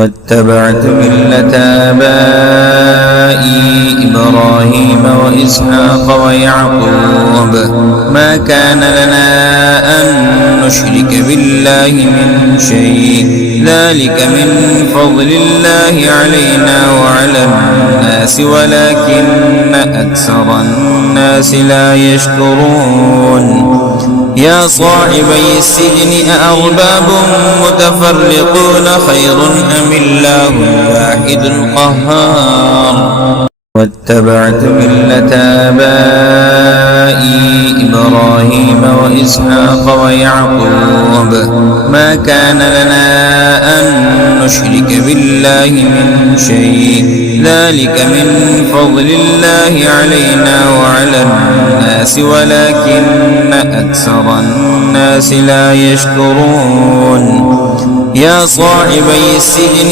واتبعت ملة آبائي إبراهيم وإسحاق ويعقوب ما كان لنا أن نشرك بالله من شيء ذلك من فضل الله علينا وعلى الناس ولكن أكثر الناس لا يشكرون يا صاحبي السجن أأرباب متفرقون خير أم الله الواحد القهار واتبعت ملة آبائي إبراهيم وإسحاق ويعقوب ما كان لنا أن نشرك بالله من شيء ذلك من فضل الله علينا وعلى الناس ولكن أكثر الناس لا يشكرون يا صاحبي السجن